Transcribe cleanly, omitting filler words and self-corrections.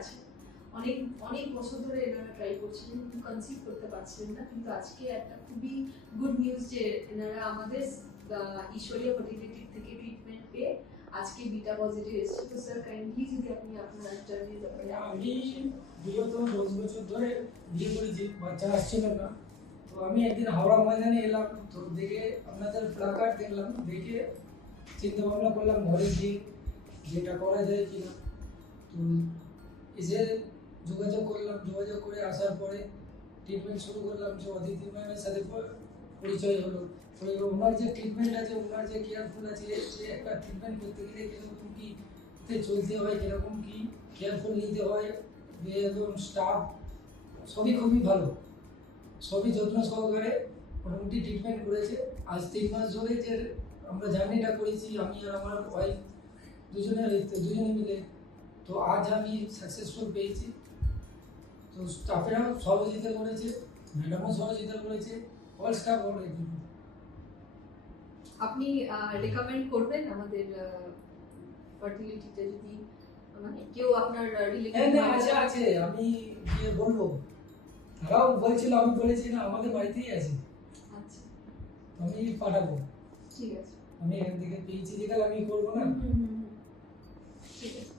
আছে। অনেক অনেক বছর ধরে এনারা ট্রাই করছিলেন কিন্তু কনসিভ করতে পারছিলেন না, কিন্তু আজকে একটা খুবই গুড নিউজ যে এনারা আমাদের ঈশ্বরীয় ফার্টিলিটি থেকে ট্রিটমেন্ট পেয়ে আজকে বিটা পজিটিভ এসেছে। তো স্যার কাইন্ডলি যদি আপনি আপনার জার্নির ব্যাপারে আমি বিগত 10 বছর ধরে বিয়ে করেছি, বাচ্চা আসছিল না। তো আমি একদিন হাওড়া ময়দানে এলাম, তো দেখে আপনাদের প্লাকার্ড দেখলাম, দেখে চিন্তা ভাবনা করলাম ঘরে গিয়ে যেটা করা যায় কিনা। তো এসে যোগাযোগ করলাম, যোগাযোগ করে আসার পরে ট্রিটমেন্ট শুরু করলাম। যে অদিতি ম্যামের সাথে পরিচয় হলো। তো ওনার যে ট্রিটমেন্ট আছে, ওনার যে কেয়ারফুল আছে, যে একটা ট্রিটমেন্ট করতে গেলে কীরকম কী চলতে হয়, কীরকম কী কেয়ারফুল নিতে হয়, এবং স্টাফ সবই খুবই ভালো, সবই যত্ন সহকারে মোটামুটি ট্রিটমেন্ট করেছে। আজ 3 মাস ধরে যে আমরা জার্নিটা করেছি, আমি আর আমার ওয়াইফ দুজনে মিলে, তো আজ আমি সাকসেসফুল পেয়েছি। তো স্টাফেরাও সহযোগিতা করেছে, ম্যাডামও সহযোগিতা করেছে, অল স্টাফ অনেক। আপনি রেকমেন্ড করবেন আমাদের ফার্টিলিটিতে যদি মানে কেউ আপনার রিলেটিভ আছে আছে, আমি গিয়ে বলবো। তারাও বলছিল, আমি বলেছি না আমাদের বাড়িতেই আছে। আচ্ছা, আমি পাঠাবো। ঠিক আছে, আমি এখান থেকে পেয়েছি যেখানে আমি করবো না। ঠিক আছে।